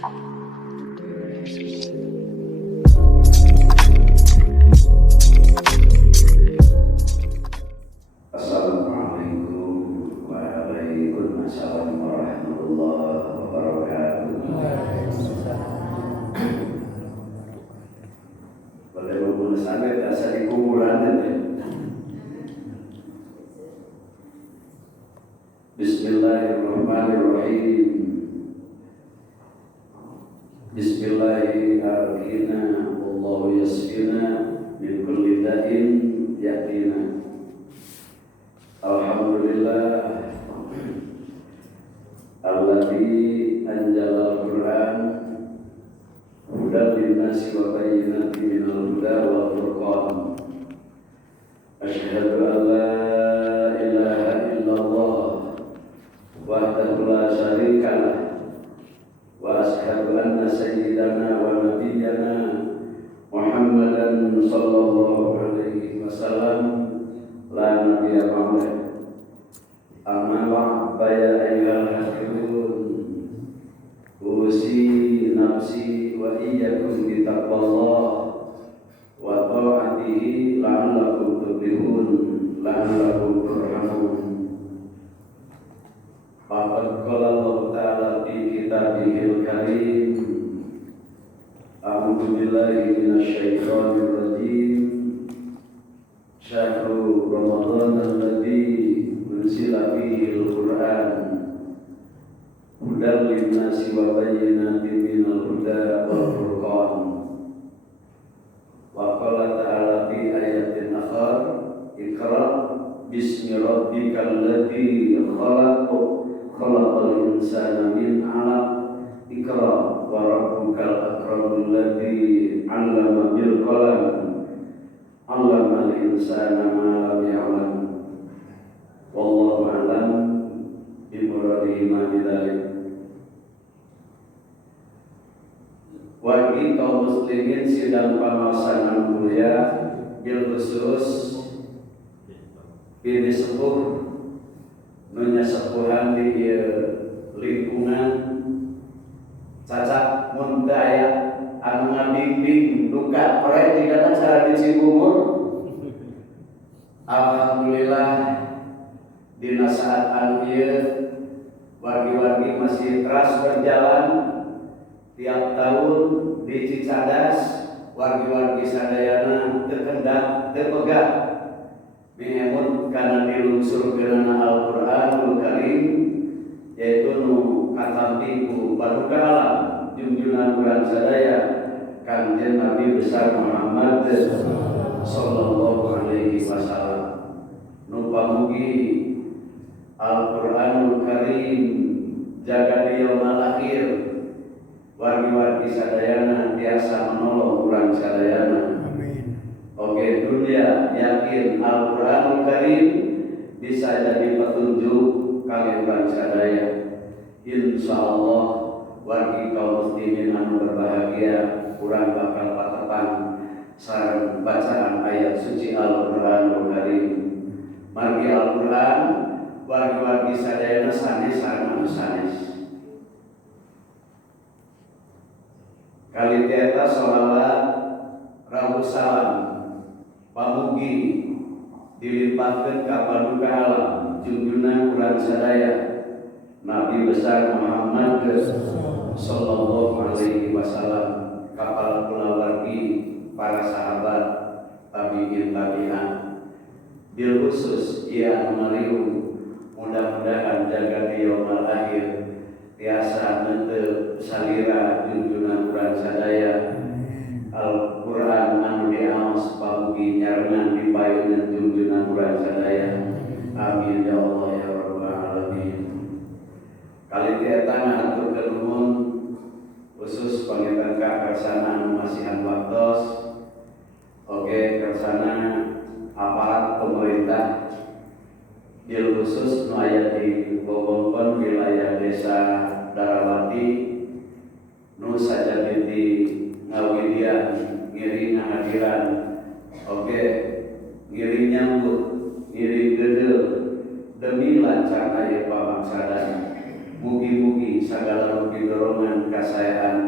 Assalamualaikum Waalaikumsalam warahmatullahi wabarakatuh. Pada umur sampai asa di kuburan itu. Bismillahirrahmanirrahim. Bismillahirrahmanirrahim. Wallahu yasfina min kulli da'in yatina. Alhamdulillah alladzi anzala al-Qur'an hudan lin-nasi wa bayyinatin minal huda wal furqan. Asyhadu an la ilaha illallah wahdahu la syarika lah wa asyhadu anna sayyidana wa nabiyyana Muhammadan sallallahu alaihi wasallam la nabiyya ba'da. Amma ba'd ya ayyuhal hafidhun usi nafsi wa iyyakum bi taqwallah wa ta'atihi la'allakum tuflihun la'allakum turhamun. Faqad qala Allah ta'ala fi kitabihil karim a'udzu billahi minasy syaithanir rajim. Syahrul Ramadan alladzi unzila fihi al-Qur'an hudan lin-nasi wa bayyinatin minal huda wal furqan. Wa qala ta'ala fi ayatin akhar Iqra bismi rabbikal ladzi khalaqal insana min 'alaq. Iqra wa rabbukal akramul ladzi 'allama bil qalam 'allamal insana ma lam ya'lam. Wallahu a'lam bimuradihi ma bidzalik. Wagi kaum muslimin sidang pamasangan mulia bil khusus bini sepuh nunya sepuhan di lingkungan cacat mun daya anu ngabimbing duka pre jika cara di Cibungur. Alhamdulillah dina saat anu ieu wargi-wargi masih terus berjalan. Tiap tahun di Cicadas wargi-wargi sadayana terkendak terpegat menyebut karena dilungsurkeunana Al-Qur'anul Karim yaitu nu katampi ku paduka alam junjungan urang sadaya Kanjeng Nabi besar Muhammad sallallahu alaihi wasallam. Nu pamugi Al-Qur'anul Karim jaga di yaumul akhir wargi-wargi sadayana tiasa menolong urang sadayana. Amin. Oke, dunia yakin Al-Qur'anul Karim bisa jadi petunjuk kalian urang sadaya. Insyaallah wargi kaum muslimin anu berbahagia urang bakal patepan sareng bacaan ayat suci Al-Qur'anul Karim. Margi Al-Qur'an wargi-wargi sadayana sanes sareng anu sanes. Kali tieta sholawat rawuh salam pamugi dilimpahkeun ka paduka alam junjungan urang sadaya Nabi besar Muhammad sallallahu alaihi wasallam, kapal kulawargi para sahabat tabi'in tabi'an. Bil khusus ia marium mudah-mudahan jaga di yaumul akhir tiasa netep salira junjungan urang sadaya Al-Qur'an anu diaos pamugi nyarengan dipayeuneun junjungan urang sadaya. Amin ya Allah ya rabbal alamin. Kali tieta ngaturkeun nuhun khusus pangeran kersana anu masihan waktos. Oke, kersana aparat pemerintah bil khusus nu aya di wewengkon wilayah desa Darawati nu sajadi di ngawidian ngiring ngahadiran. Oke, ngiring nyambut, ngiring gedel demi lancar aya pamaksana. Mugi-mugi sagala rugi dorongan kasayaan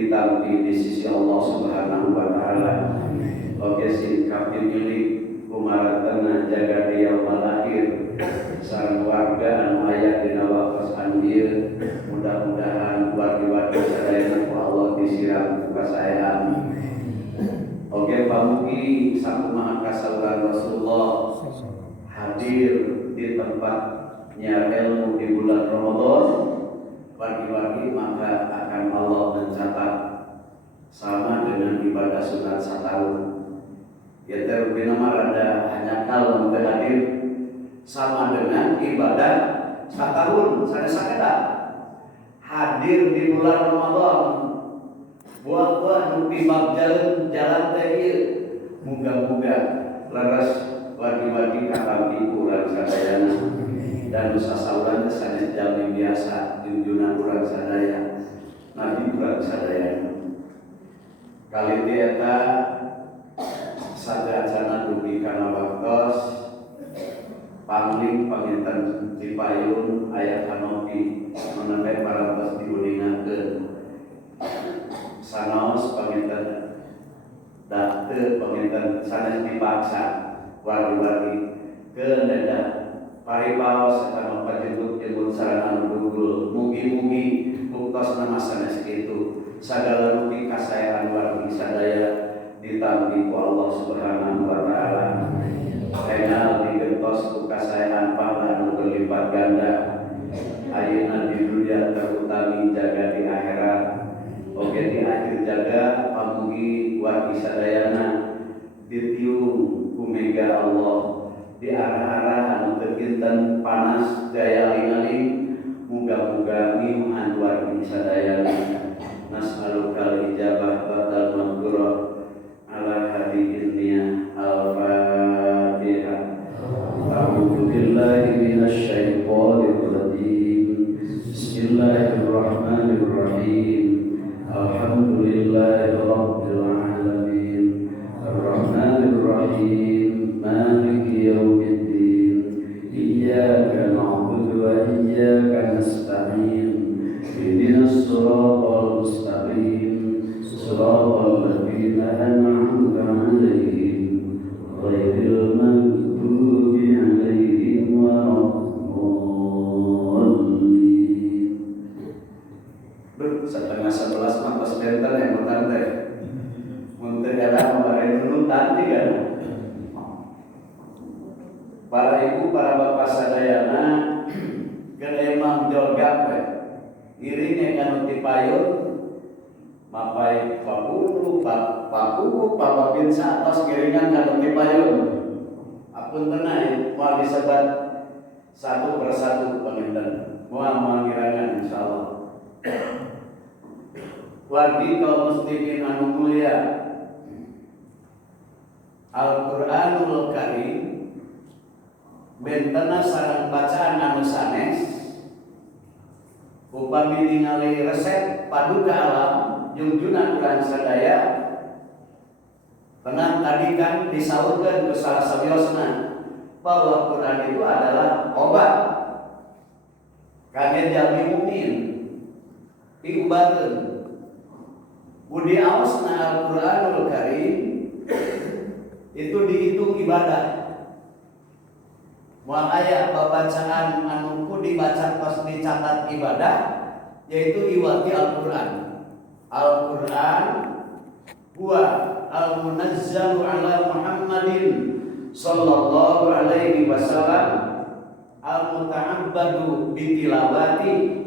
ditampi di sisi Allah Subhanahu wa taala. Oke sing kapin milik kumaratana jaga dia lahir sareng warga anu aya dina waktos anjeun, mudah-mudahan wargi-wargi sadayana ku Allah disiram kasayaan. Oke pamugi sakumaha kasauran Rasulullah hadir di tempatnya ilmu di bulan Ramadan, wargi-wargi maka akan Allah mencatat sama dengan ibadah sunat setahun. Ya terubina marada hanya kalau hadir sama dengan ibadah setahun. Sada-sada hadir di bulan Ramadan, buah-buah nupi bab jalan teh ieu. Muga-muga leres wargi-wargi katampi urang sadayana dan nusa sauran sanes jami biasa junjunan urang sadaya nabi urang sadayana. Kali eta sadayana dugi kana waktos pangling panginten Cipayun aya kanopi menamai parantos diuningakeun sanaos panginten dakte panginten sanes dipaksa wargi-wargi keun dadah paripaos kana pajenggut-jenggut sarana nunggul mugi-mugi buktos nama sanes kitu sagala rupi kasayaan wargi sadaya ditampi ku Allah Subhanahu wa taala. Kenal digentos ku kasayaan pahala anu berlipat ganda. Ayeuna di dunia terutami jaga di akhirat. Oke di akhir jaga pamugi wargi sadayana ditiung ku mega Allah di arah-arah anu teu kinten panas gaya aling-aling. Muga-muga mimuhan wargi sadayana. Nas'alukal ijabah batal maghfirah ala hadhihi niyah al-fatihah. A'udzu billahi minasy syaithanir rajim. Bismillahirrahmanirrahim. Alhamdulillahi rabbil alamin. Arrahmanir rahim. Maliki yaumiddin. Iyyaka na'budu wa iyyaka nasta'in. Ihdinas siratal mustaqim. Siratal ladzina an'amta 'alaihim ghairil maghdubi 'alaihim waladdallin. Setengah 11 matos benten yang mutan teh. Mun teu ada kemarin nunutan juga. Para ibu, para bapak sadayana keun imam jolgap iring yang Cipayun mapai papuku papapin satos kiringan kanu Cipayun. Apun tenai moal disebat satu persatu panginten moal mangirangan insyaallah. Wargi kaum muslimin anu mulia, Al-Qur'anul Karim bentena sareng bacaan anu sanes upami ningali resep paduka alam junjunan urang sadaya. Tenang tadi kan disaurkeun ku salah sabiosna bahwa Quran itu adalah obat kangge jalmi mukmin. Diubareun budi aosna Al-Qur'anul Karim itu dihitung ibadah. Moal aya babacaan anu ku dibaca tos dicatat ibadah yaitu iwati Al-Qur'an. Al-Qur'an huwa al-munazzalu ala Muhammadin sallallahu alaihi wasallam al-muta'abbadu bitilawati.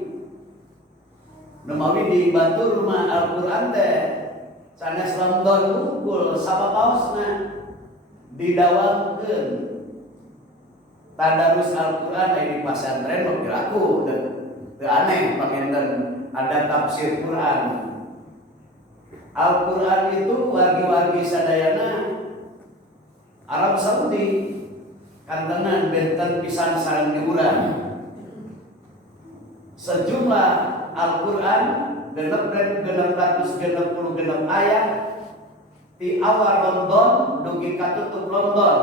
Nemawi di batur mah Al-Qur'an teh sanes Ramadan unggul sabapaosna didawamkeun. Tadarus Al-Qur'an di pasantren mah piraku teu aneh panginten ada tafsir Quran. Al-Qur'an itu wargi-wargi sadayana Arab Saudi kantenan benten pisan sareng diurang. Sejumlah Al-Qur'an 666 ayat di awal Ramadan dugi katutup Ramadan.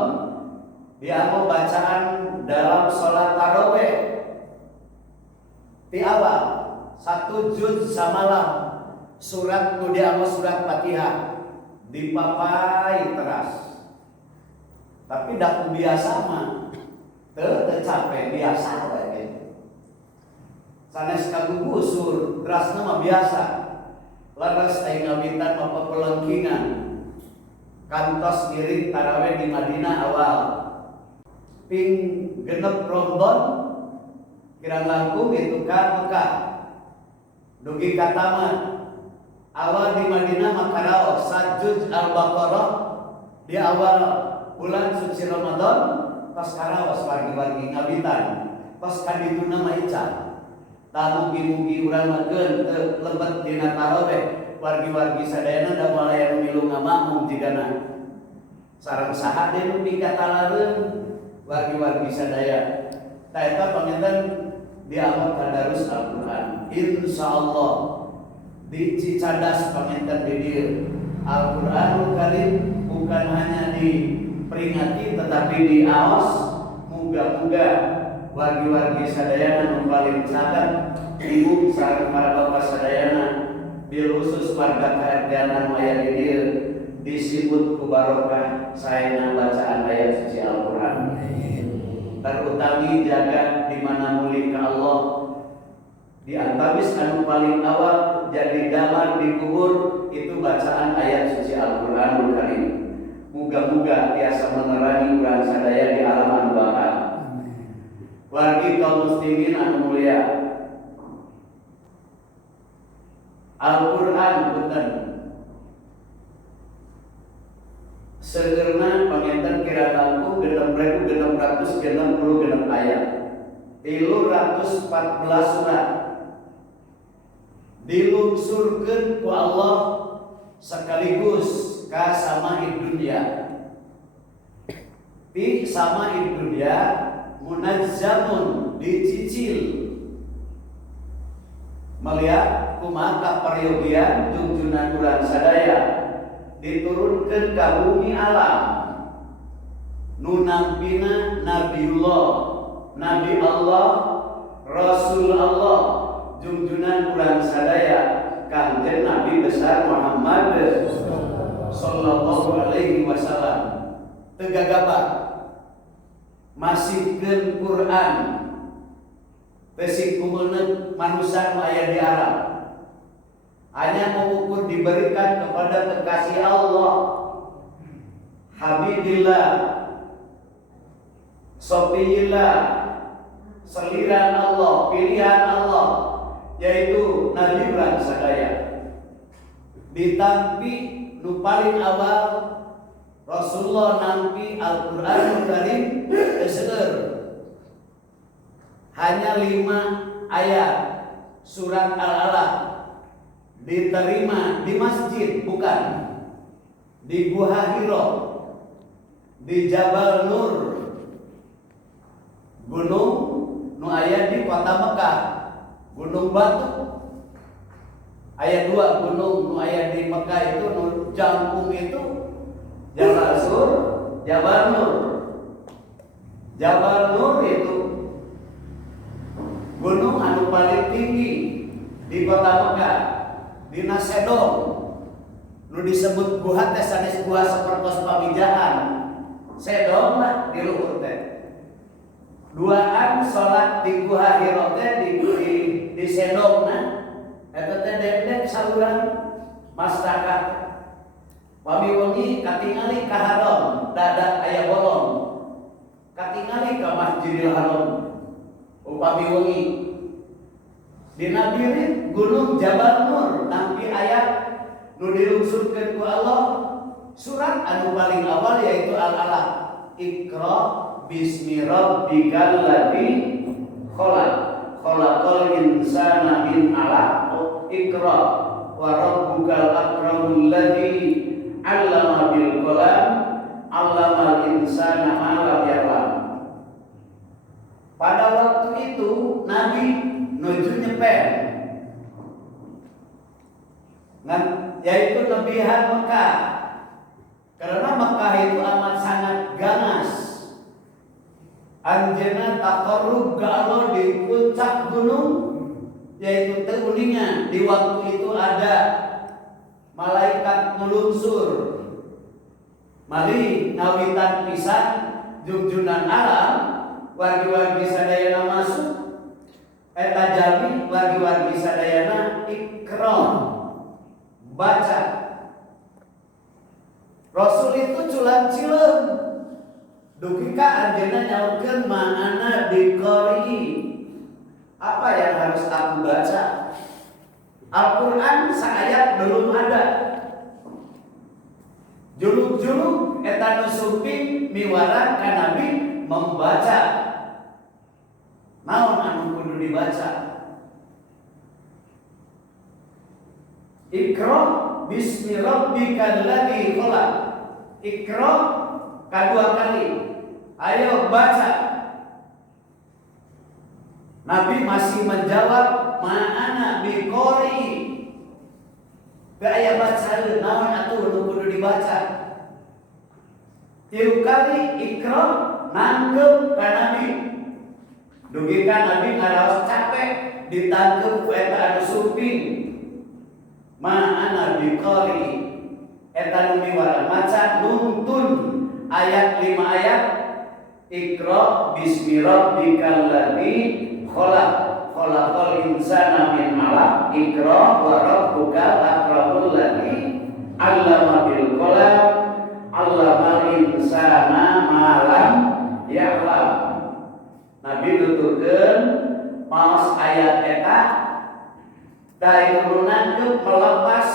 Dia mau bacaan dalam sholat tarawih di awal 1 juz samalam surat nu dianggo surat Fatihah dipapai teras. Tapi dak biasa mah teu capek biasa we. Sanes kagugusur terasna mah biasa. Laras aing ngawitan mah papelengkingan. Kantos ngiring tarawih di Madinah awal. Ping genep Ramadan kirang langkung itu ka Mekah. Dugi ka taman. Awal di Madinah makaraos sajud Al-Baqarah di awal bulan suci Ramadan pas karaos wargi-wargi ngawitan. Pas kadituna mah ican. Tah mugi-mugi urang mah geun teu lebet dina tarawih. Wargi-wargi sadayana da mulai milu ngamakmum jigana. Sareng saha deui nu pikatalareun wargi-wargi sadaya. Tah eta panginten diamot tadarus Al-Qur'an. Insyaallah di Cicadas panginten di dieu. Al-Qur'anul Karim bukan hanya diperingati tetapi diaos. Muga-muga wargi-wargi sadayana nu paling caket ibu sareng para bapak sadayana bil khusus warga KRT anu aya di dieu disebut ku barokah saena bacaan ayat suci Al-Qur'an. Terutami jaga di mana mulia ka Allah. Di antawis anu paling awal jadi damar di kubur itu bacaan ayat suci Al-Qur'anul Karim. Muga-muga tiasa menerangi urang sadaya di alam anu bakal. Wargi kaum muslimin anu mulia. Al-Qur'an punten. Segerna panginten kira langkung 6.666 ayat. 314 surat. Dilungsurkeun ku Allah sekaligus ka sama'id dunya. Fi sama'id dunya munazzamun dicicil melihat kumaha kaparyogian junjunan urang sadaya diturunkeun ka bumi alam nu nampina Nabiullah, Nabi Allah, Rasul Allah, junjunan urang sadaya Kanjeng Nabi besar Muhammad sallallahu alaihi wasallam. Teu gagabah masihkeun Quran pesik kumeuneuh manusia nu aya di alam hanya mengukur diberikan kepada kekasih Allah, Habibillah, Sofiyillah, seliran Allah, pilihan Allah, yaitu Nabi urang sadaya. Ditampi nu paling awal Rasulullah nampi Al-Qur'anul Karim seueur hanya 5 ayat surat Al-Alaq diterima di masjid, bukan di Gua Hira, di Jabal Nur, gunung nu aya di kota Mekah, Gunung Batu. Ayat 2 gunung nu aya di Mekah itu nu jangkung itu Jabal Sur, Jabal Nur. Jabal Nur itu gunung anu paling tinggi di kota Mekah, di Nasedom. Nu disebut guha teh sanes guha sapertos pamijahan. Sedom lah di luhur teh. Duaan salat di Guha Hira teh di Sedom nah. Eta teh dek saluran masyarakat. Pami wengi katingali ka haram, dadak aya bolong. Katingali ka Masjidil Haram. Upami wengi dina birit gunung Jabal Nur nampi ayat nu dilungsurkeun ku Allah surat anu paling awal yaitu Al-Alaq. Iqra bismi rabbikal ladzi khalaq khalaqal insana min 'alaq. Iqra wa rabbukal akramul ladzi 'allama bil qalam 'allamal insana ma lam ya'lam. Pada waktu itu Nabi nuju nyepen, yaitu lebihan Mekah. Karena Mekah itu amat sangat ganas. Anjeunna taqarrub ka Allah di puncak gunung, yaitu teuningan di waktu itu ada malaikat nulunsur mali ngawitan pisan junjunan alam wargi-wargi sadayana masuk eta jalmi wargi-wargi sadayana ikra baca. Rasul itu culan cilem dugi ka anjeunna nyaurkeun ma'ana biqari. Apa yang harus aku baca? Al-Quran saayat belum ada. Juluk-juluk eta nu suping miwara ka Nabi membaca. Naon anu kudu dibaca? Iqra bismi rabbikal ladzi khalaq. Iqra kedua kali. Ayo baca. Nabi masih menjawab ma'ana biqari. Gaya baca naon atuh nu kudu dibaca. Tilu kali Iqra nangkep ka Nabi. Dugi ka Nabi ngaraos capek ditangkep ku eta anu suping. Ma'ana biqari. Eta nu miwara maca nuntun ayat 5 ayat. Iqra bismi rabbikal ladzi khalaq. Khalaqal insana min 'alaq. Iqra wa rabbukal akramul ladzi 'allama bil qalam. 'Allamal insana ma lam ya'lam. Nabi nuturkeun maos ayat eta dari nangkep melepas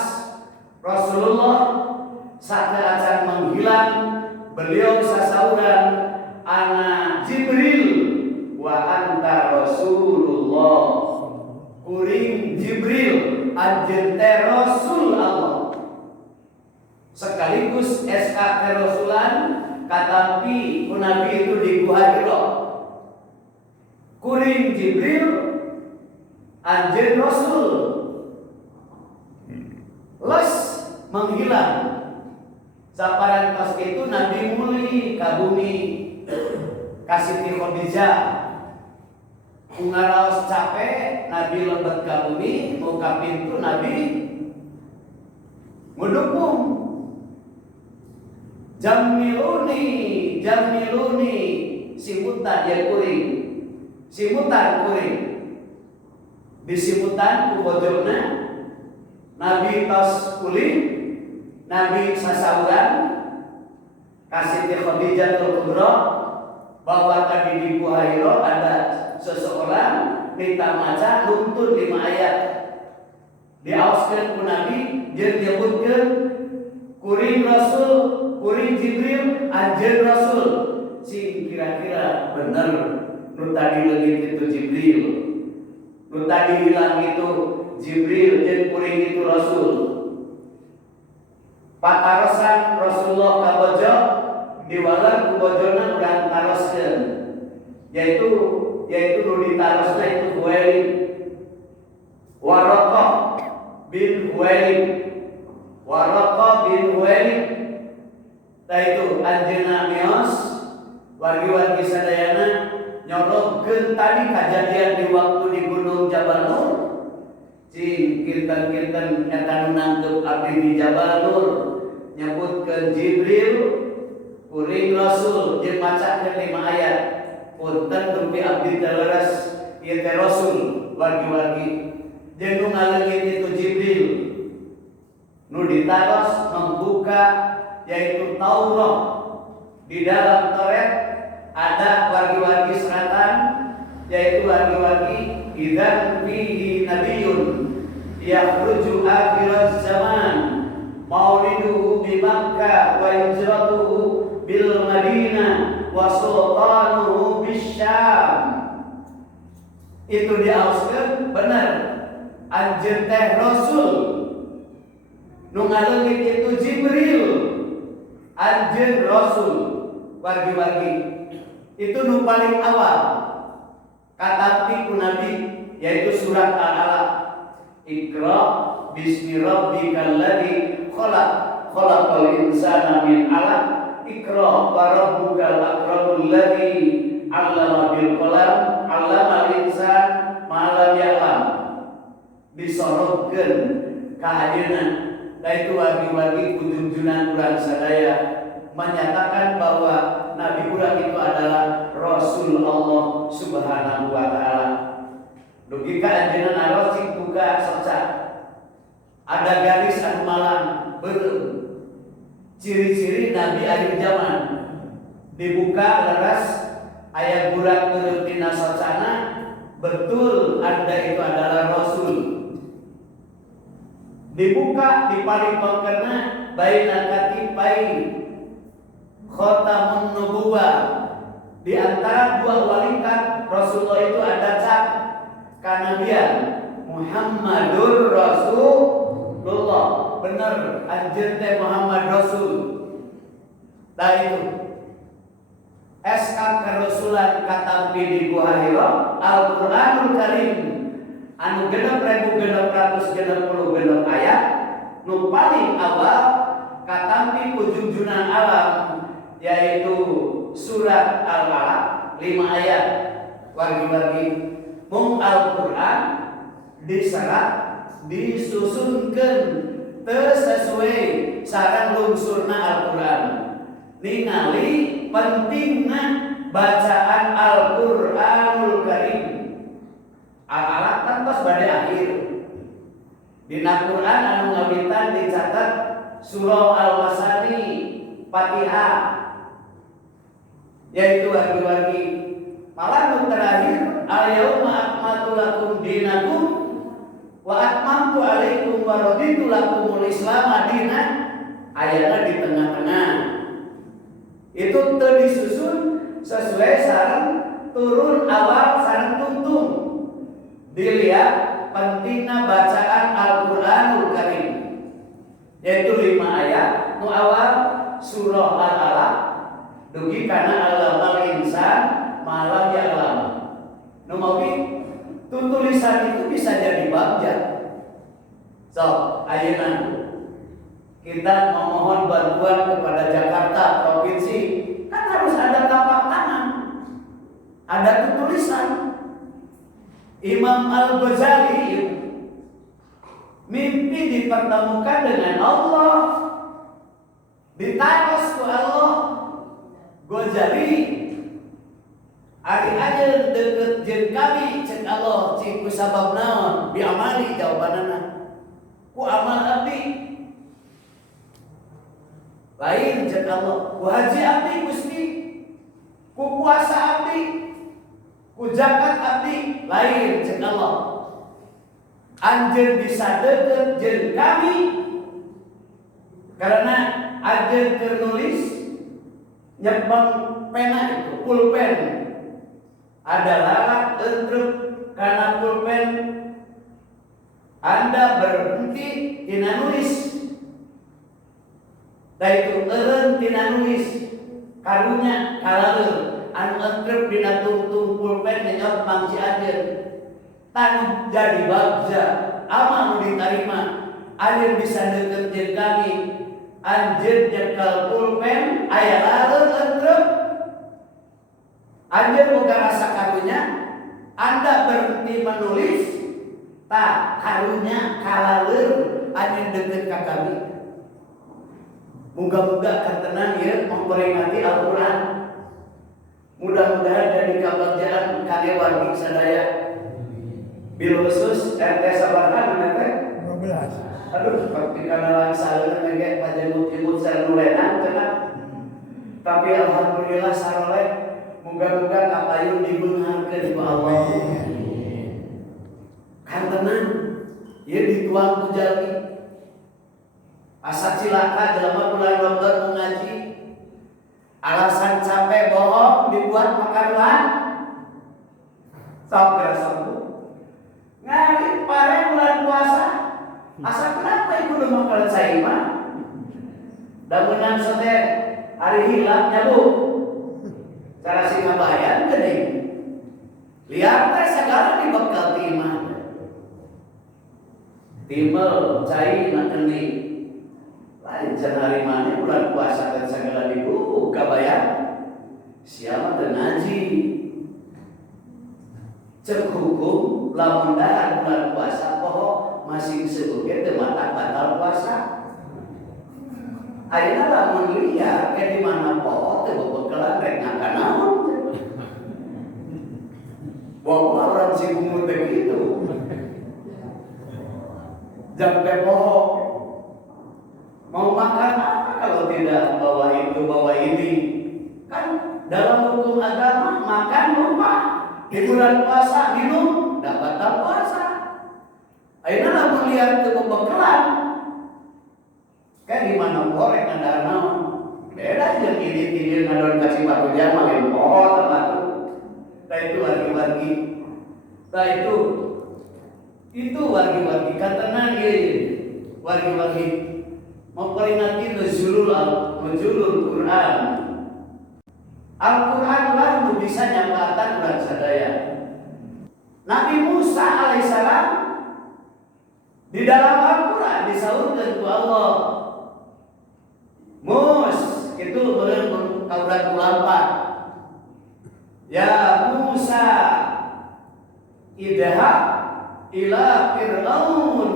Rasulullah saat menghilang beliau sasauran ana Jibril wa anta Rasulullah. Kuring Jibril anjeun teh Rasul Allah. Sekaligus SK Rasulan katampi ku Nabi itu di Gua Hira. Kuring Jibril anjeun Rasul. Les menghilang. Saparan pas itu Nabi muli ka bumi ka Siti Khadijah. Ngaraos capek Nabi lebet ka bumi mau ka pintu Nabi ngudukung. Jamiluni simutan ya kuring. Simutan kuring. Disimutan ku bojona Nabi tos kuling, Nabi sasauran kasih di Khadijah Kubra bahwa tadi di Gua Hira ada seseorang minta maca nuntun 5 ayat. Diaoskeun ku Nabi jeung nyebutkeun kuring Rasul, kuring Jibril, anjeun Rasul. Sing kira-kira bener nu tadi leungit itu Jibril. Nu tadi hilang itu Jibril jeung kuring itu Rasul. Patarosan Rasulullah ka bojo diwalar ku bojona urang taroskeun. Yaitu nu ditarosna itu Huwailid. Waraqah bin Huwailid. Waraqah bin Huwailid. Tah itu anjeunna miyos wargi-wargi sadayana nyologkeun tadi kejadian di waktu di Gunung Jabal Nur. Cing kinten-kinten eta nu nangkep abdi di Jabal Nur nyebutkeun Jibril kuring Rasul jeung macakeun 5 ayat. Punten dupi abdi teu leres ieu teh Rasul wargi-wargi. Jeung nu ngaleungit itu Jibril. Nu ditaros membuka yaitu Taurat. Di dalam Taurat ada wargi-wargi seratan yaitu wargi-wargi idzan fihi nabiyyun yakhruju akhiraz zaman mauliduhu bi Makkah wa hijratuhu bil Madinah wa sultanuhu bisyam. Itu diauskeun bener anjeun teh Rasul. Nu ngaleungit itu Jibril anjeun Rasul wargi-wargi. Itu nu paling awal katampi ku Nabi yaitu surat Al-Alaq. Iqra bismi rabbikal ladzi khalaq. Khalaqal insana min 'alaq. Iqra wa rabbukal akramul ladzi 'allama bil qalam. 'Allamal insana ma lam ya'lam. Disorotkeun ka ayeuna itu wagi-wagi kunjungan urang sadaya menyatakan bahwa Nabi urang itu adalah Rasul Allah Subhanahu wa taala. Dugi ka anjeunna naros cik buka soca. Ada garis anu malam beureum. Ciri-ciri Nabi akhir zaman. Dibuka leres aya gurak beureum tina socana, betul Anda itu adalah Rasul. Dibuka dipalipangkeunna baina katipai khatamun nubuwah. Di antara dua walikat Rasulullah itu ada cap kanabian Muhammadur Rasulullah. Benar anjeun teh Muhammad Rasul. Nah itu SK kerasulan katampi di Buhahiro Al-Quranul Karim anu 6.666 ayat nu paling awal katampi kujunjunan alam yaitu surat Al-Alaq 5 ayat. Wargi-wargi mung Al-Quran diserat disusunkeun teu sesuai sareng lungsurna Al-Quran. Ningali pentingna bacaan Al-Quranul Karim. Al-Alaq kan tos bade akhir. Dina Quran anu ngawitan dicatat surah Al-Masani, Fatihah. Yaitu wagi-wagi malah nu terakhir al-yauma akmaltu lakum dinakum wa atmamtu alaikum wa raditu lakumul Islam dinan. Ayatna di tengah-tengah. Itu teu disusun sesuai sareng turun awal sareng tungtung. Dilihat pentingna bacaan Al-Quranul Karim. Yaitu 5 ayat nu awal surah Al-Alaq dugi kana allamal insan malam ya'lam. Nu mawi tulisan itu bisa jadi bagja. So, ayeuna kita memohon bantuan kepada Jakarta provinsi, kan harus ada tapak tangan, ada tulisan. Imam Al-Ghazali mimpi dipertemukan dengan Allah, ditaros ku Allah. Ghazali ari ajeun deukeut jeung kami cek Allah cik ku sabab naon biamali jawabanana ku amal abdi. Lain cek Allah, ku haji abdi Gusti, ku puasa abdi, ku zakat abdi, lain cek Allah. Anjeun bisa deukeut jeung kami karena anjeun keur nulis nyebang pena itu pulpen. Ada lalat entrep karena pulpen Anda berhenti tina nulis. Da itu eureun tina nulis karunya kalaleur anu entrep dina tungtung pulpen nyaot mangsi anjeun tan jadi bagja amal diterima. Anjeun bisa deukeut jeung kami, anjeun nyekel pulpen aya laleur entrep, anjeun boga rasa karunya, Anda berhenti menulis tak karunya kalaleur anjeun deukeut ka kami. Moga-moga akan tenang ya memperingati Al-Quran. Mudah-mudahan jadi kebahagiaan kalian wargi sadaya. Bil khusus RT sabaraha mana teh? 12. Aduh, seperti kana saeuna ge pajemut-jemut sarulena cenah. Tapi alhamdulillah saroleh. Moga-moga kapayun dibeungarkeun ku Allah. Kan tenang. Ieu dituang ku jalmi. Asa cilaka jelema bulan Ramadan mengaji. Alasan capek bohong dibuat makaruhan. Sampai sembuh. Ngari pare bulan puasa. Asa kenapa ibu udah makan saya mah? Da meunang sote hari hilap nyabuk. Cara si ngabayan geuning. Liar teh sagala dibekal timah. Timbel cai na geuning. Lain can hari mana bulan puasa dan segala dibuka bayar. Siapa teu ngaji. Cek hukum lamun dahar bulan puasa poho masih disebut teu mata batal puasa. Ayeuna lamun liar ke di mana poho teu bebekelan rek ngakanaon. Bawa orang si bungut begitu. Jampe poho. Mau makan apa kalau tidak bawa itu bawa ini? Kan dalam hukum agama makan lupa. Di bulan puasa minum dapat puasa. Ayeuna lamun liar teu bebekelan. Kan di mana korek ada naon beda jeung ini ngadon kasih batu jam makin pohon batu tah itu wargi-wargi tah itu wargi-wargi kantenan ieu wargi-wargi memperingati nuzulul Quran. Al-Quran lah nu bisa nyapatan bulan sadaya. Nabi Musa alaihissalam di dalam Al-Quran disaurkeun ku Allah. Mus itu meureun kauran kulampa. Ya Musa idhab ila fir'aun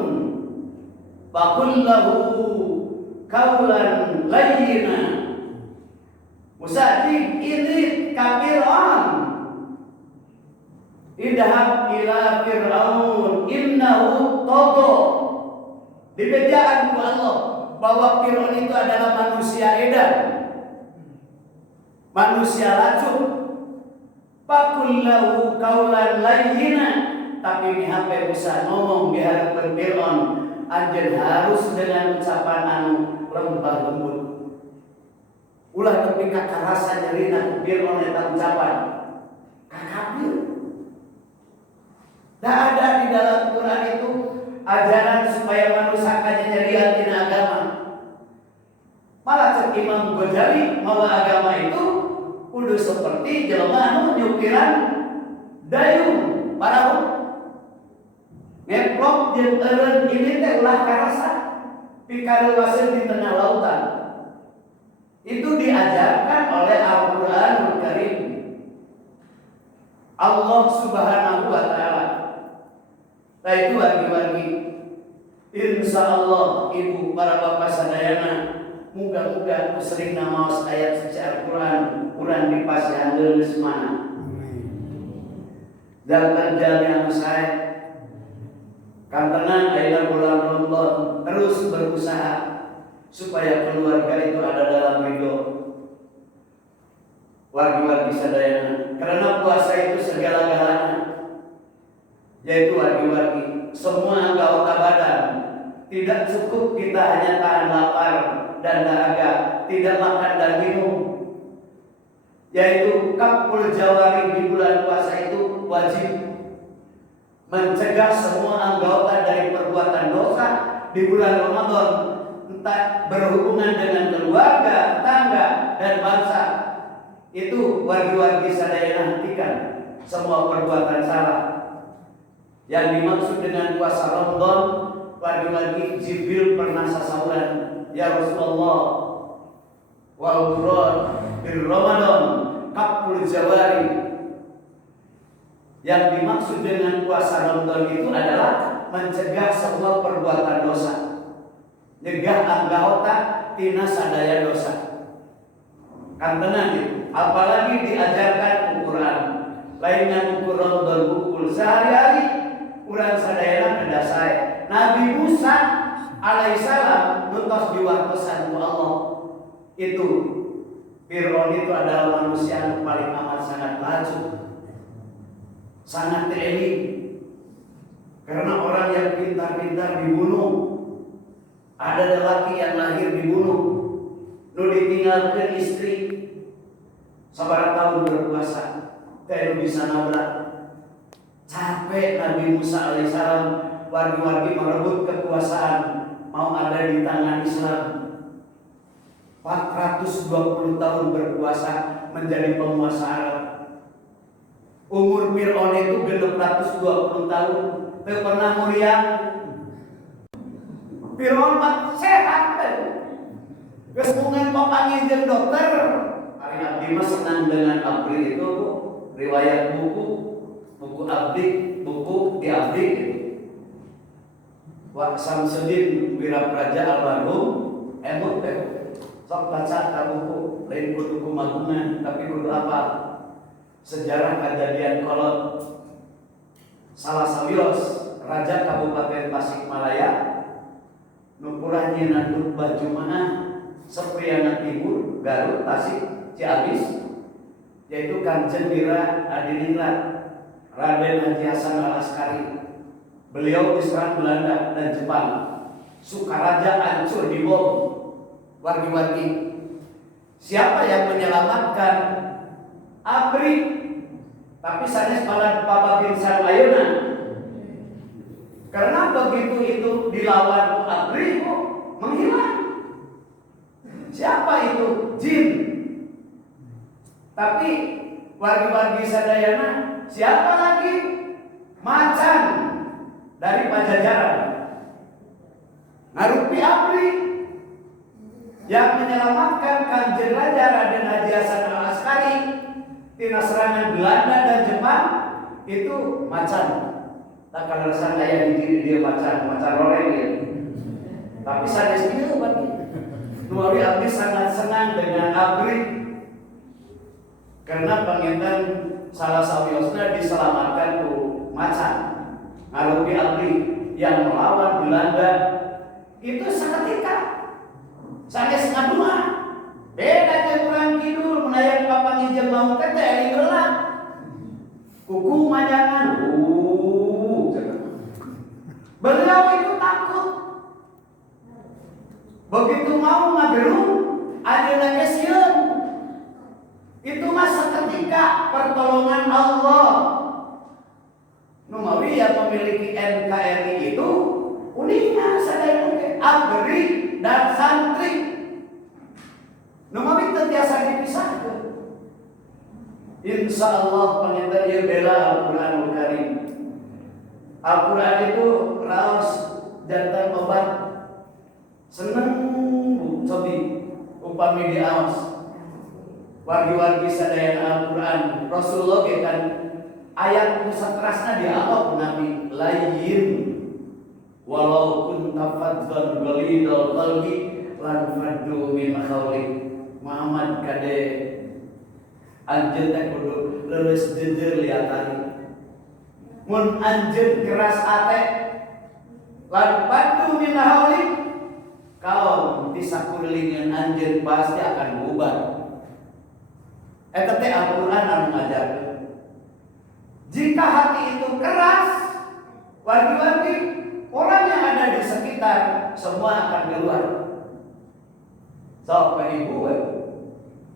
faqul lahu qawlan layyina. Musa ini ka Fir'aun. Idhab ila fir'aun innahu tagha. Dibejaan ku Allah bahwa Fir'aun itu adalah manusia edan, manusia lacur. Faqul lahu qawlan layyina, tapi mihape Musa ngomong di hadapan Fir'aun, anjeun harus dengan ucapan anu lembah lembut. Ulah tepi kakarasa nyerina ku Fir'aun eta ucapan kakabir. Tidak ada di dalam Quran itu ajaran supaya manusia nyerian tina agama. Malah cek Imam Ghazali bahwa agama itu kudu seperti jelema anu nyukiran dayung parahu. Ngeplok jeung eureun ini teh ulah karasa pikarewaseun di tengah lautan. Itu diajarkan oleh Al-Qur'anul Karim. Allah Subhanahu wa taala. Nah itu wargi-wargi. Insyaallah ibu para bapak sadayana muga-muga sering namaos ayat suci Al-Quran Quran dipasihan geus mana. Dan kerjaan yang saya kantenan ayeuna bulan Ramadan terus berusaha supaya keluarga itu ada dalam ridho. Wargi-wargi sadayana, karena puasa itu segala-galanya. Yaitu wargi-wargi semua anggota badan. Tidak cukup kita hanya tahan lapar dan dahaga, tidak makan dan minum. Yaitu kaful jawari di bulan puasa itu wajib mencegah semua anggota dari perbuatan dosa di bulan Ramadan, entah berhubungan dengan keluarga, tetangga, dan bangsa. Itu wargi-wargi sadayana hentikan semua perbuatan salah. Yang dimaksud dengan puasa Ramadan, wargi-wargi Jibril pernah sasauran, ya Rasulullah, wal Quran bil Ramadan kaful jawari. Yang dimaksud dengan puasa Ramadan itu adalah mencegah semua perbuatan dosa, nyegah anggota tina sadaya dosa. Kantenan itu, apalagi diajarkan Quran, lainnya Quran dan bukul sehari-hari. Urang sadayana kedah sae. Nabi Musa alaihissalam nutos diwatosan ku Allah. Itu Fir'aun itu adalah manusia yang paling amat sangat laju, sangat elit. Karena orang yang pintar-pintar dibunuh. Ada lelaki yang lahir dibunuh. Nu ditinggalkeun istri. Sabaraha tahun berpuasa, teh bisa nabrak. Capek Nabi Musa alaihissalam wargi-wargi merebut kekuasaan, mau ada di tangan Islam. 420 tahun berpuasa menjadi penguasa Arab. Umur Fir'aun itu 620 tahun, teu pernah mulia. Fir'aun mah sehat teh. Geus mungan papanggih jeung dokter. Ari abdi mah senang dengan April itu, riwayat buku abdi, buku di abdi gitu. Wa Samsudin Wirapraja almarhum emut teh Sok baca ka buku, lain kudu kumagungan, tapi kudu apa? Sejarah kejadian kolot. Salah sawios Raja Kabupaten Tasikmalaya nukurah nyieunna khutbah Jumaah Sepriana Timur, Garut, Tasik, Ciamis, yaitu Kanjeng Wira Adiningrat Raden Haji Hasan Al-Askari. Beliau diserang Belanda dan Jepang. Sukaraja hancur dibom. Wargi-wargi, siapa yang menyelamatkan ABRI? Tapi sanes balan pababin sarayana. Karena begitu itu dilawan ABRI menghilang. Siapa itu? Jin. Tapi wargi-wargi sadayana, siapa lagi? Macan dari Pajajaran. Ngarupi ABRI. Yang menyelamatkan Kanjeng Raja Raden Haji Hasan Al-Askari tina serangan Belanda dan Jepang itu macan. Tak kalau saya di diri dia macan loreng ya. Tapi sanes ieu bagi. Nuari abdi sangat senang dengan ABRI karena panginten salah sawiosna diselamatkan ku macan. Ngarupi ABRI yang melawan Belanda itu seketika. Sanes ngadua beda jeung urang kidul menayang papangi jeung maung teh teh gelap kuku majangan beliau itu takut begitu mau ngagerung ayeuna geus sieun itu mah seketika pertolongan Allah. Nu mawi yang memiliki NKRI itu uniknya sadaya ABRI dan santri numawi tentiasa dipisahkan. Insya Allah panginten ieu bela Al-Qur'anul Karim. Al-Qur'an itu raos jantan obat seneng cobi upami diaos wargi-wargi sadayana Al-Qur'an. Rasulullah kan ayat musatrasna dialog Nabi layyin walau kunta fadzan ghalidal qalbi lan faddu min khawlik. Muhammad kade anjeun teh kudu leuleus jeujeur liatari. Mun anjeun keras ate lan faddu min khawlik kaum di sakulilingan anjeun pasti akan bubar. Eta teh Al-Qur'an anu ngajarkeun. Jika hati itu keras, wargi-wargi orang yang ada di sekitar semua akan keluar. Sok ke ibu,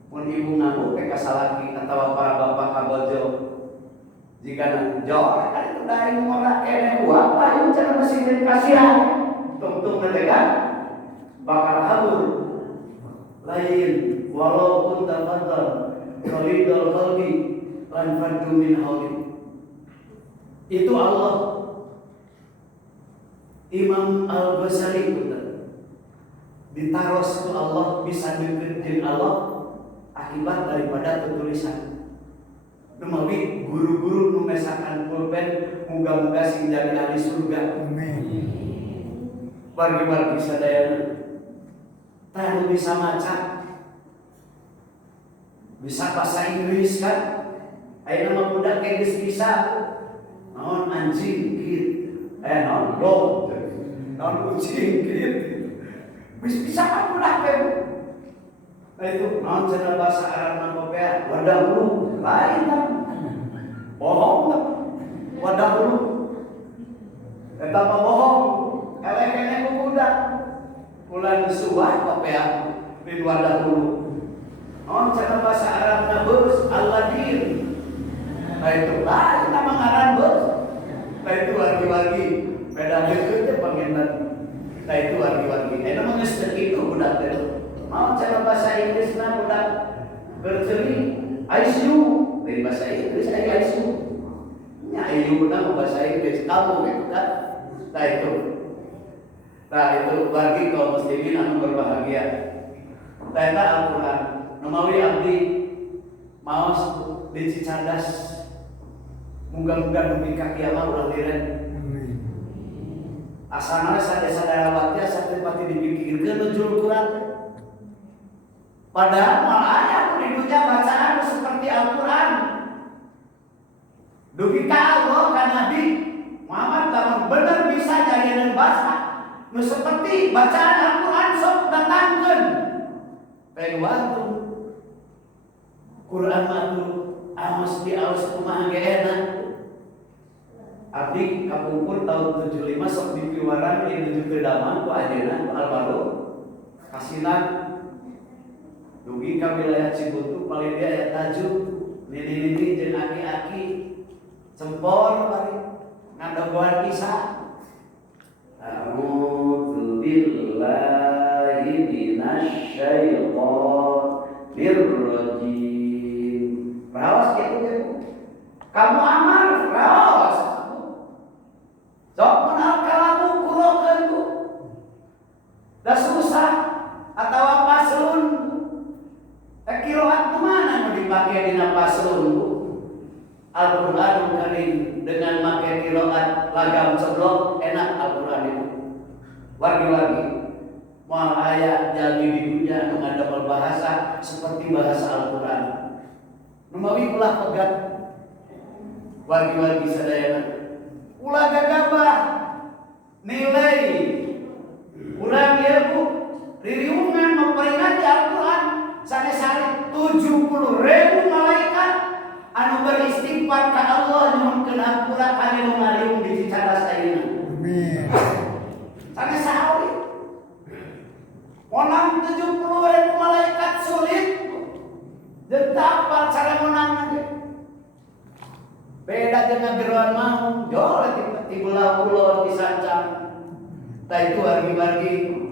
mun ibu ngamuk ke kasalaki atau para bapak kabojo. Jika jauh kan itu dari ngora kene apa yang cara mesin kasihan. Tungtung nanti kan bakal kabur. Lain walaupun tafadhal qalidul qalbi lan faddu min hawli. Itu Allah. Imam Al-Ghazali ditaros ke Allah bisa deket Allah akibat daripada tulisan. Numawi guru-guru numesakan pulpen muga-muga sing jadi ahli surga. Amin. Wargi-wargi sadayana tanu bisa maca, bisa bahasa Inggris kan? Ayeuna mah budak geus bisa naon anjing gitu. Naon dog. Naon kucing gitu. Bisa kan budak teh. Nah itu naon cenah bahasa Arab mangkopea wadahulu lain kan. Bohong kan. Wadahulu. Eta mah bohong. Elek-elek ku budak. Ulan suah kopea di wadahulu. Naon cenah bahasa Arabna beus Alladir. Nah itu lain nama ngaran beus. Nah itu wargi-wargi beda deukeut teh panginten. Nah itu wargi-wargi. Eta mah geus itu budak teh. Mau cara bahasa Inggrisna budak berceri ICU dari bahasa Inggris ICU. Nya ICU budak bahasa Inggris kamu gitu kan. Nah itu bagi kaum muslimin anu berbahagia. Eta Al-Qur'an. Numawi abdi maos di Cicadas. Muga-muga demi ka kiamat ulah diren. Asalna sadaya-sadaya watnya satepati dipikirkeun nujul Qur'an. Padahal malah aya di dunia bacaan seperti Al-Quran. Dugi ka Allah ka Nabi Muhammad lamun bener bisa jadian bahasa nu seperti bacaan Al-Quran sok datangkeun. Kayak waktu Quran mah awas di awas kumaha ge enak. Abdi kapungkur tahun 75 sok dipiwaran di nuju teu damang ku ajeuna ku almarhum kasinan dugi ka wilayah Cibutuh paling dia aya tajuk nini-nini jeung aki-aki cempor bari ngadogoan kisah. A'udzu billahi minasyaitonir rajim. Raos kitu kamu amal raos. Sok menal kalamu kurokeun ku. Da susah atawa paslun. Kiroat mana mau dipakai dina paslun ku? Al-Qur'anul Karim dengan make kiroat lagam ceblok enak Al-Qur'an itu. Wargi-wargi moal aya jalmi di dunia nu ngadamel bahasa seperti bahasa Al-Qur'an. Numawi ulah pegat wargi-wargi sadayana. Ulah gagabah nilai urang ieu Bu ririungan memperingati Al-Qur'an sanes-sare 70.000 malaikat anu beristighfar ka Allah nyuhunkeun hampura kami nu ngaliung di cicadas ayeuna. Amin. Sanes-sare monang 70.000 malaikat sulit jetapal cara monang ge. Beda dengan geroan mau, jol di pulau-pulau di sancang. Tah itu wargi-wargi.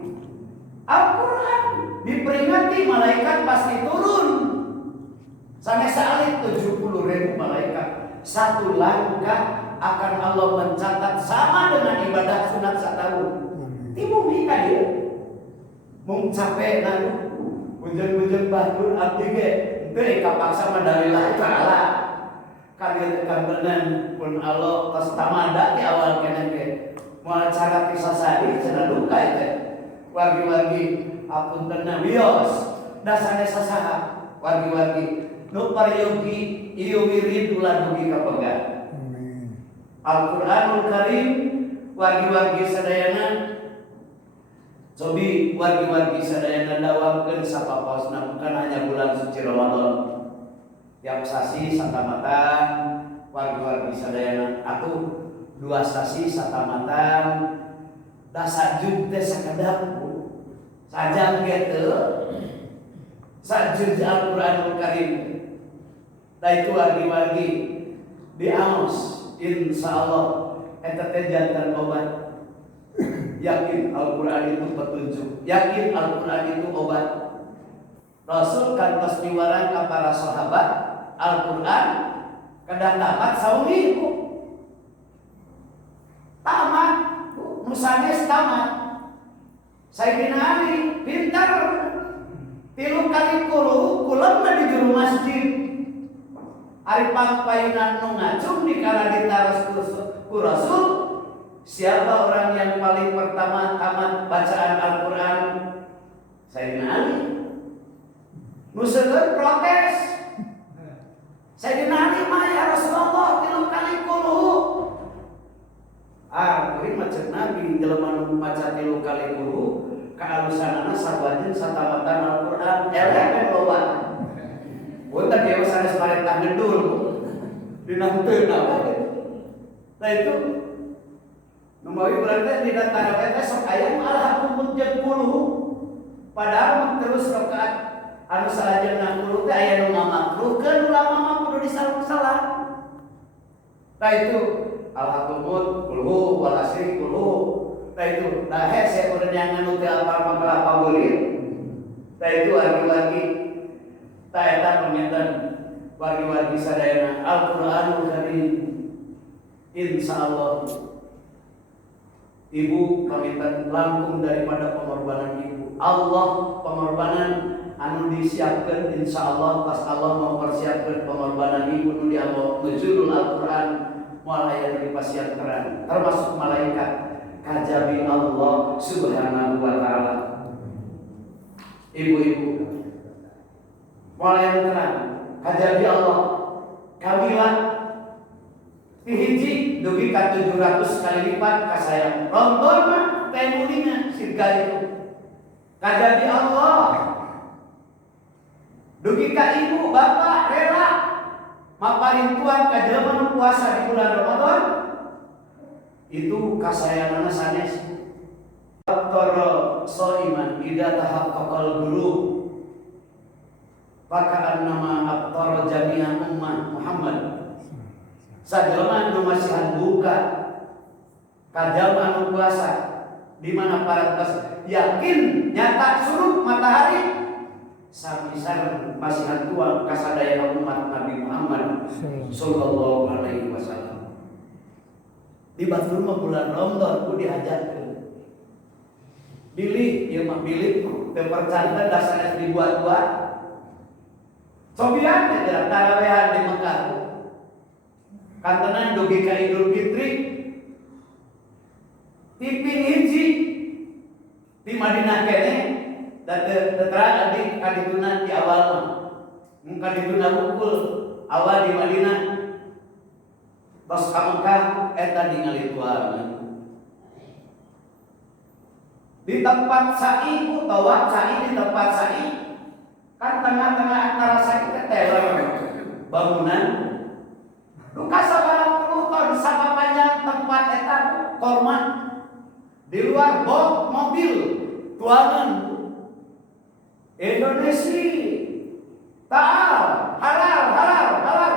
Al-Quran diperingati malaikat pasti turun. Sampai salit 70.000 malaikat. Satu langkah akan Allah mencatat sama dengan ibadah sunat setahun. Timu mika dia. Mung capek nalu. Hujan-hujan batur abdi ge. Teu kapaksa madalilah ta'ala. Kalian tekan benan pun Allah tas tamada di awal kena ke moal cara kisah sari cenah duka itu wargi-wargi apun tenang wios dasane sasaha wargi-wargi nu paryogi ieu wirid ulah dugi ka pegat. Al-Qur'anul Karim wargi-wargi sadayana cobi wargi-wargi sadayana dawamkeun sapaposna bukan hanya bulan suci Ramadan. Tiap sasi satamatan wargi-wargi sadayana atuh 2 sasi satamatan da sajud teh sakedap sajam kitu sajud Al-Qur'anul Karim. Da itu wargi-wargi di Amos insyaallah eta teh jantan obat. Yakin Al-Qur'an itu petunjuk, yakin Al-Qur'an itu obat. Rasul kantos niwaran ka para sahabat Al-Quran kadang tamat saumi ku tamat nusanes tamat Sayyidina Ali pintar 3 kali kuleum di juru masjid ari pangpayunan nu ngacung dikala ditaros ku Rasul siapa orang yang paling pertama tamat bacaan Al-Quran Sayyidina Ali nu seueur protes Sayyidina Ali mah ya Rasulullah 3 kali kulo. Kuring macam Nabi jelema nu maca 3 kali kulo kaalusanana sabajeun satamatan Al-Qur'an eleh loba. Punten dia sanes parentah ngedul. Dina heuteun apa gitu. Nah itu numawi berarti di antara eta sok aya alhakum jeung kulo. Padahal terus rakaat anu salajengna kulo teh aya nu ngamakruhkeun ulama mah kudu disalah. Tah itu al-hakumut kulhu wal asri kulhu. Tah itu dahe saya urang yang anu teu apal mangkala pabulir. Tah itu wargi-wargi tah eta pangeten wargi-wargi sadayana Al-Qur'anul Karim. Insyaallah ibu pamitan langkung daripada pengorbanan ibu. Allah pengorbanan anu disiapkan insyaallah pas Allah mempersiapkan pengorbanan ibu nu dianggo nuzulul Al-Qur'an moal aya nu dipasiankeun termasuk malaikat kajabi Allah Subhanahu wa taala. Ibu-ibu mulai terang kajabi Allah kamilah hiji dugi ka 700 kali lipat ka saya ronton mah temulinya sirga itu kajabi Allah dugi ka ibu bapak rela maparin tuan ka jelema puasa di bulan Ramadan itu kasayangan sanes Toro soiman ida tahaqqaqal guru pakaan nama abtoro jami'an ummah Muhammad sajelma nu masihan buka kajal anu puasa di mana para yakin nyata surut matahari samisar masihan tuan kasadaya umat Nabi Muhammad sallallahu alaihi wasallam di batur mah bulan Ramadan ku diajarkeun bilih ieu mah bilih teu percaya dasarna dibuat-buat sobian aja tarawehan di Mekah kantenan dugi ka Idul Fitri tiping hiji di Madinah kene dan terang adik kadituna di awal mah mun kadituna hukul awal di Madinah tos ka Mekah eta ningali tuangan di tempat sa'i utawa sa'i di tempat sa'i kan tengah-tengah antara sa'i teh teler bangunan nu kasabaraha puluh ton sama panjang tempat eta korma di luar bok mobil tuangan Indonesia taal halal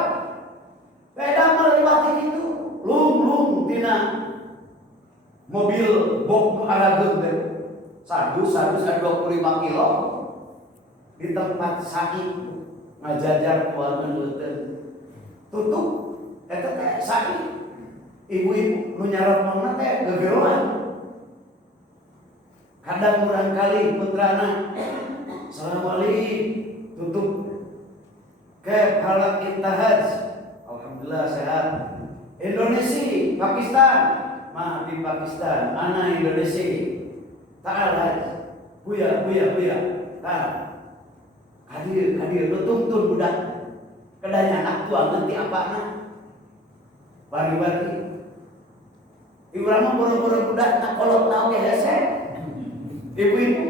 beda melewati itu lung tina mobil bok arageun teh sadus 25 kilo di tempat sa'i ngajajar tuangan leuteun tutup eta teh sa'i ibu-ibu nu nyarotna teh gegeroan kadang urang kali putrana assalamualaikum tutup ke halak intahaj alhamdulillah sehat Indonesia Pakistan mah di Pakistan ana Indonesia ta'al haj buya ta'al hadir tuntun budak kedanya anak tua ngerti apa anak bari-bari urang mah boro-boro budak nak kolot naon ge hese ibu-ibu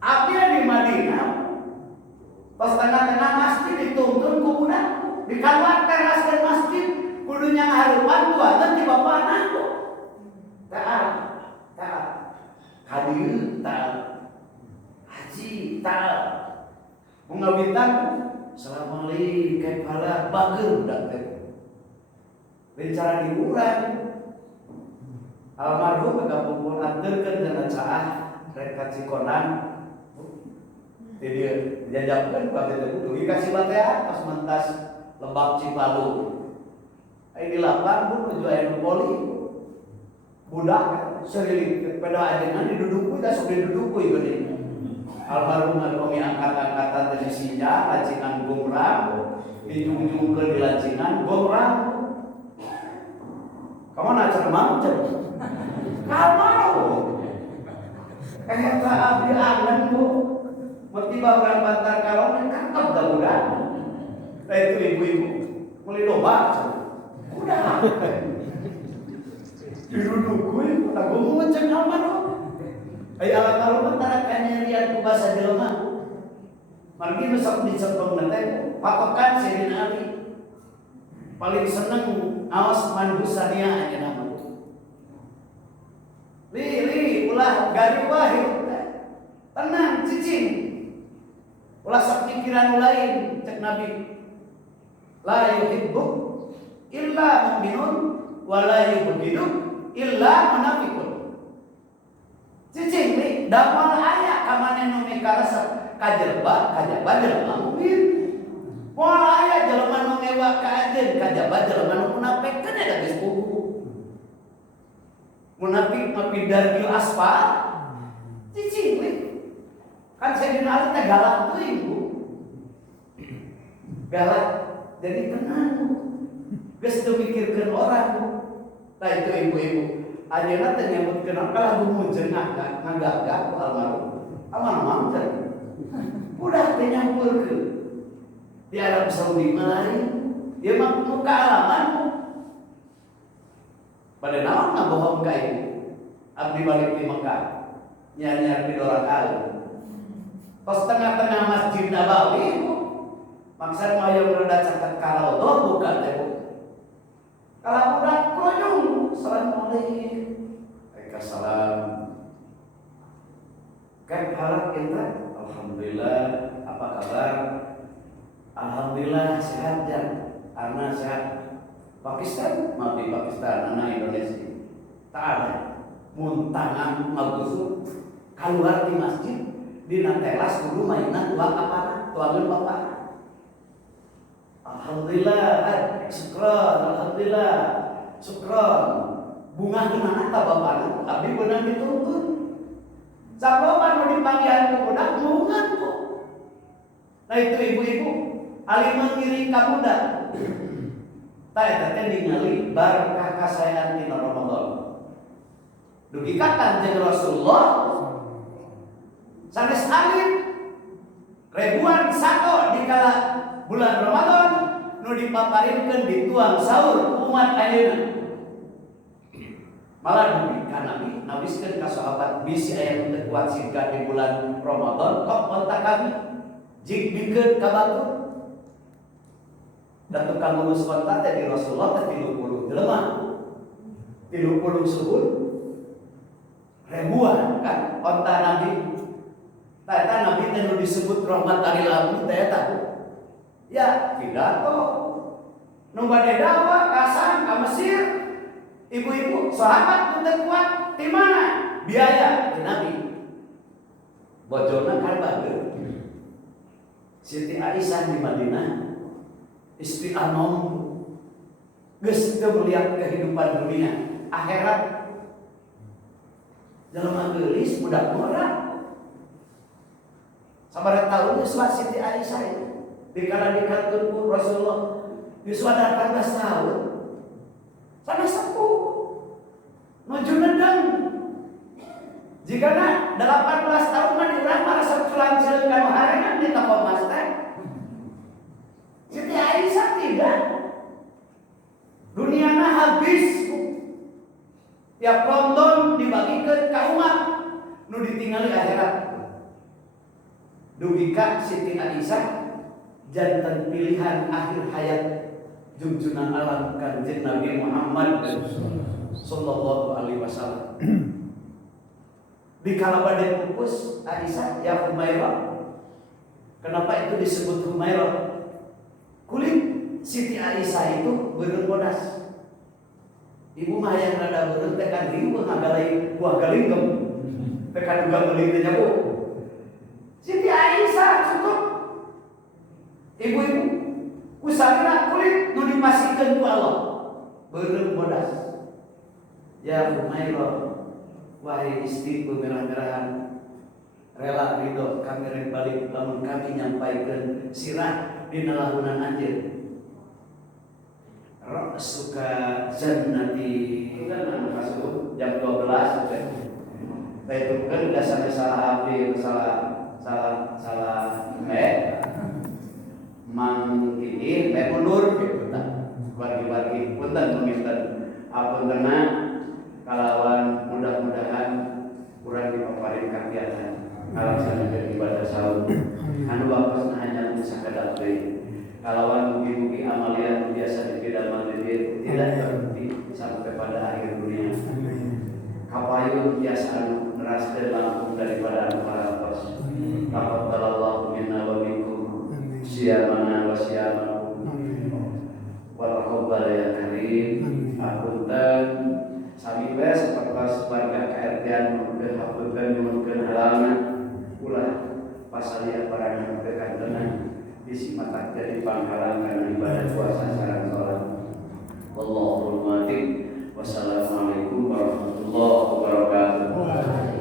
abdi di Madinah pas tengah-tengah masjid dituntun ku budak di kamar teraskeun masjid kudunya ngaharupan tuangan di bapak anakku ta'al hadir ta'al haji ta'al mengawitan assalamualaikum kepala bager budak teh bicara di urang almarhum kagabungkul anterkeun dina caah rek ka Cikonan di dieu dijajabkeun ka dieu dugi ka Cibatea pas mentas Lebak Cipalu ai di lapang menuju aya poli budak serilik peda ajengan diduduku da sok diduduku ieu geuning almarhum almarhum angkat-angkatan dari Sinja lacingan gomrang dijungjungkeun di lacingan gomrang kamu nak cermang cek kamu eta abdi angan bu mesti bawaran bantar kawan cakep dah budak itu ibu-ibu mulai domba udah didudukuin tak gue mau ngecek apa dong ay alat kalau antara kanyarian ku bahasa jelema margi besok dicekong nanti patokan Sayyidina Ali paling seneng awas manhusania aja nama li ulah gariwah hidup tenang cicing ulah sak pikiran lain cek Nabi la yuhibbu illa mu'minun wa la yuhibbu illa munafiqun cicing li damal aya ka maneh nu mikarasa kajaba jelema mukmin moal aya jelema nu ngewa ka anjeun kajaba jelema nu munafik kan ada geus buku munafik mah pindah di aspal cicing li kan Sayyidina Ali teh galak teuing Bu galak jadi tenang geus teu mikirkeun orang tah itu ibu-ibu ayeuna teh nyebutkeun ka lagu mujeun ngagak ku almarhum aman teh Udah nyampurkeun. Di Arab Saudi lain. Dia mah muka alaman. Pada naon ngabohong ka ieu? Abdi balik di Mekah. Nyanyar di Dorakal. Pas tengah-tengah Masjid Nabawi, maksud mayang reda caket kalau doh bukan teh. Kalau budak kunjung, assalamualaikum. Waalaikumsalam. Kayak halak kita, alhamdulillah. Apa kabar? Alhamdulillah sehat ya. Anak sehat. Pakistan, maaf di Pakistan, anak Indonesia. Tak ada. Muntangan ngabusuk keluar di masjid. Di teras dulu mainan tuang apa? Tuangan bapak. Alhamdulillah, syukron, alhamdulillah, syukron. Bunga gimana tak bapak? Tapi benar dituntut. Sakoban mau dipanggil ke budak bungan kok. Nah itu ibu-ibu, ali mengiring ka budak. Tah teh ningali barakah kasayaan di Ramadan. Dugi ka Kanjeng Rasulullah sanes alit ribuan sako di kala bulan Ramadan nu dipaparinkeun dituang sahur umat ayeuna. Malah dugi ka Nabi nawiskeun ka sahabat bisi aya teu kuat singkat di bulan Ramadan kok kontak kami jig bikeun ka batu. Dan tukang ngurus kontak teh di Rasulullah teh 30 jelema. 30 suhun ribuan kan kontak Nabi. Tata Nabi teh disebut rahmat lil alamin teh tahu. Ya, pidato. Nu bade dakwah kasan ka Mesir. Ibu-ibu sahabat teu kuat di mana? Biaya di Nabi. Bojona kan bageut. Siti Aisyah di Madinah. Istri Anom geus teu melihat kehidupan dunia, akhirat. Jelema geulis budak murah. Sabaraha taun geus Siti Aisyah itu. Dikala dikatun ku Rasulullah geus 18 tahun. Sana sepuh. Nuju nedeng. Jigana 18 tahun mah diurang marasa culanceun kana harengan di toko emas teh. Siti Aisyah tidak. Duniana habis. Ya Ramadan dibagikeun ka umat nu ditingali akhirat. Dugi ka Siti Aisyah janten pilihan akhir hayat junjungan alam Kanjeng Nabi Muhammad sallallahu alaihi wasallam. Di kala bade pupus Aisyah ya Humairah. Kenapa itu disebut Humairah? Kulit Siti Aisyah itu beureun bodas. Ibu mah yang rada beureun teh kan riweuh ngagalai buah galinggem. Teh kan juga meuli teh nyabu. Siti Aisyah cukup. Ibu-ibu kusabira kulit nu dipasikeun ku Allah. Beureun bodas. Ya Humairah, wahai istriku merah-merahan, rela ridho kami rek balik lamun kami nyampaikeun sirah dina lahunan anjeun. Ra'suka jannati kan masuk jam 12 teh. Itu kan udah salah abdi salah mang ini mundur gitu tah. Bagi-bagi punten punten. Apuntenna kalawan mudah-mudahan kurang dipaparin kagiatan alasan ibadah sahur. Anu bapasna hanya sakadat deui. Kalawan mugi-mugi amalia biasa dipidamel di tidak berhenti sampai pada akhir dunia. Kapayun biasa neraskeun langsung daripada anu paratos. Taqabbalallahu minna wa minkum siyamana wa siyamakum. Wa taqabbal ya karim. Apunten sami bae sapertos warga KRT nukeun hapunten nukeun halangan ulah pasalia barang teu kantenan bisi mata jadi pangkalan karena ibadah puasa sareng salat. Wallahul muwaffiq. Wassalamualaikum warahmatullahi wabarakatuh.